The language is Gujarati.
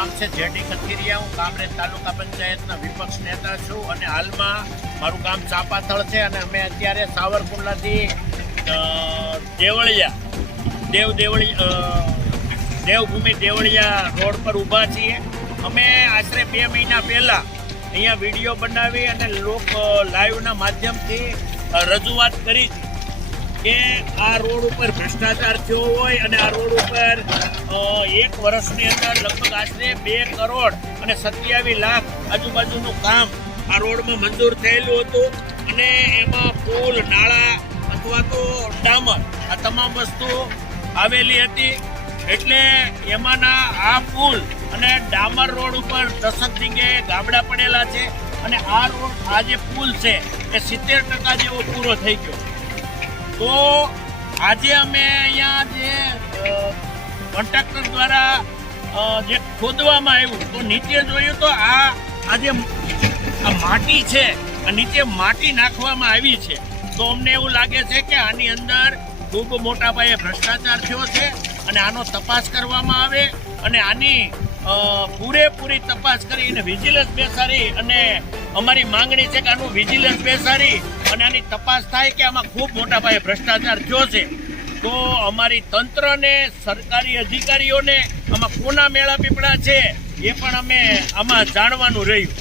નામ છે જેડી કથિરિયા. હું કામરેજ તાલુકા પંચાયતના વિપક્ષ નેતા છું અને હાલમાં મારું ગામ ચાપાથળ છે અને અમે અત્યારે સાવરકુંડલાથી દેવભૂમિ દેવળિયા રોડ પર ઊભા છીએ. અમે આશરે 2 મહિના પહેલાં અહીંયા વિડીયો બનાવી અને લાઈવના માધ્યમથી રજૂઆત કરી હતી કે આ રોડ ઉપર ભ્રષ્ટાચાર થયો હોય અને આ રોડ ઉપર 1 વર્ષની અંદર લગભગ આશરે 2 કરોડ અને 27 લાખ આજુબાજુનું કામ આ રોડમાં મંજૂર થયેલું હતું અને એમાં પુલ, નાળા અથવા તો ડામર આ તમામ વસ્તુ આવેલી હતી. એટલે એમાંના આ પુલ અને ડામર રોડ ઉપર 10 જગ્યાએ ગાબડા પડેલા છે અને આ જે પુલ છે એ 70% જેવો પૂરો થઈ ગયો. તો આજે અમે અહીંયા જે કોન્ટ્રાક્ટર દ્વારા જે ખોદવામાં આવ્યું તો નીચે જોયું તો આ જે માટી છે આ નીચે માટી નાખવામાં આવી છે. તો અમને એવું લાગે છે કે આની અંદર ખૂબ મોટા પાયે ભ્રષ્ટાચાર થયો છે અને આનો તપાસ કરવામાં આવે અને આની પૂરેપૂરી તપાસ કરીને વિજિલન્સ બેસાડી અને અમારી માંગણી છે કે આનું વિજિલન્સ બેસાડી અને આની તપાસ થાય કે આમાં ખૂબ મોટા પાયે ભ્રષ્ટાચાર થયો છે. તો અમારી તંત્રને, સરકારી અધિકારીઓને આમાં કોના મેળા પીપળા છે એ પણ અમે આમાં જાણવાનું રહ્યું.